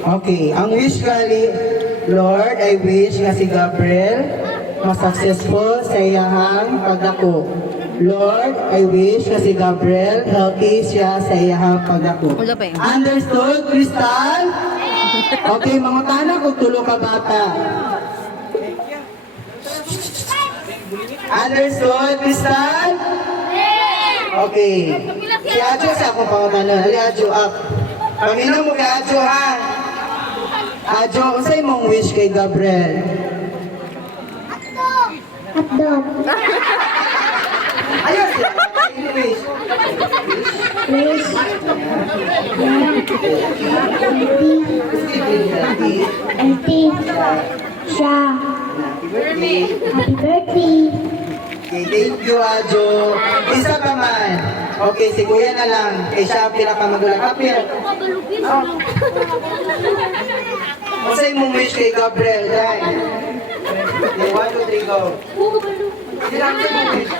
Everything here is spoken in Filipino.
Okay, ang wish kali, Lord, I wish nga si Gabriel ma-successful sa iyahang pagdako. Lord, I wish nga si Gabriel healthy siya sa iyahang pagdako. Wala pa eh. Understood, Crystal? Okay, mga tanak kung tulo ka bata. Understood, Crystal? Okay. Si Adjo sa akong pangunanan. Ali, Adjo, up. Panginoon mo kay Adjo, ha? Adjo, unsay mong wish kay Gabriel? Hotdog. Ayos siya. Wish. Wish. Healthy. Siya. Happy birthday. Okay, thank you, Adjo. Isa pa man. Okay, si Kuya na lang. Kay siya ang pinakamagulang. Kapil. Unsay mong wish kay Gabriel, dahil? Okay, 1, 2, 3, go. Sila ang mong wish.